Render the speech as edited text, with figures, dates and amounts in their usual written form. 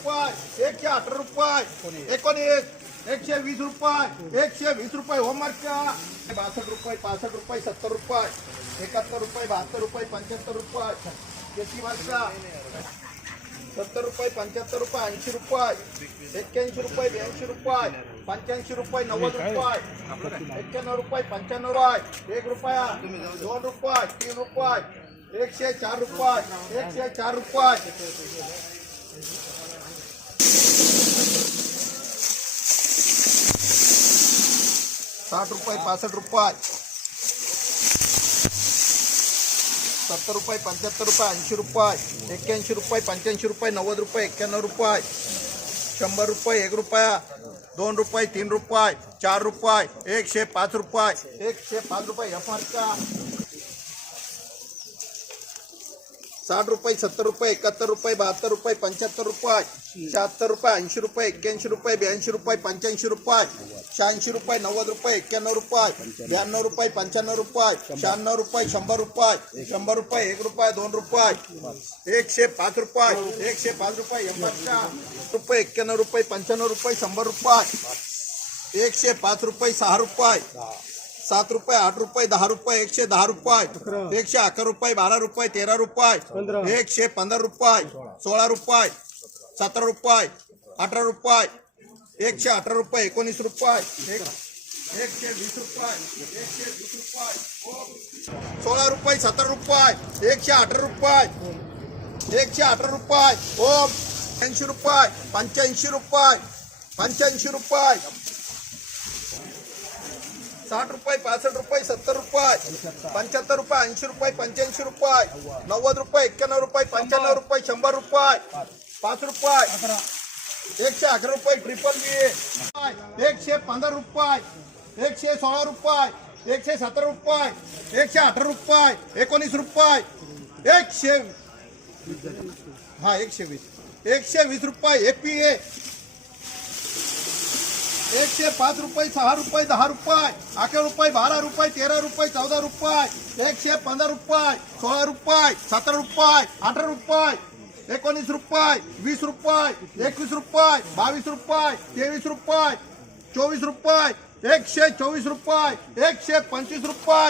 रुपये 118 रुपये 19 120 रुपये 120 रुपये होमवर्क 62 रुपये 65 रुपये 70 रुपये 71 रुपये 72 रुपये 75 रुपये शेती मार्का 70 रुपये 75 रुपये 80 रुपये 81 रुपये 82 रुपये 85 रुपये 90 रुपये 91 रुपये 95 रुपये 1 रुपया 2 रुपये 3 रुपये 104 रुपये 104 रुपये 60 रुपये 65 रुपये 70 रुपये 75 रुपये 80 रुपये 81 रुपये 85 रुपये 90 रुपये 91 रुपये 100 रुपये 1 रुपया 2 रुपये 3 रुपये 4 रुपये 105 रुपये 105 रुपये एफआरका 60 रुपये 70 रुपये 71 रुपये 72 रुपये 75 रुपये 76 रुपये 80 रुपये 81 रुपये 82 रुपये 85 रुपये 86 रुपये 90 रुपये 91 रुपये 92 रुपये 95 रुपये 96 रुपये 100 रुपये 100 रुपये 1 रुपये 2 रुपये 105 रुपये 105 रुपये एफआरका रुपये 91 रुपये 95 रुपये 100 रुपये 105 रुपये 6 रुपये 7 रुपये 8 रुपये 10 रुपये 110 रुपये 111 रुपये 12 रुपये 13 रुपये 115 रुपये 16 रुपये 17 रुपये 18 रुपये 118 रुपये 19 रुपये 120 रुपये 120 रुपये 16 रुपये 17 रुपये 118 रुपये 118 रुपये 80 रुपये 85 रुपये 85 रुपये 60 रुपये 65 रुपये 70 रुपये 75 रुपये 80 रुपये 85 रुपये 90 रुपये 91 रुपये 95 रुपये 100 रुपये 5 रुपये 111 रुपये ट्रिपल बी 115 रुपये 116 रुपये 117 रुपये 118 रुपये 19 रुपये 120 रुपये एपीए 105 रुपये 6 रुपये 10 रुपये 11 रुपये 12 रुपये 13 रुपये 14 रुपये 115 रुपये 16 रुपये 17 रुपये 18 रुपये 19 रुपये 20 रुपये 21 रुपये 22 रुपये 23 रुपये 24 रुपये 124 रुपये 125 रुपये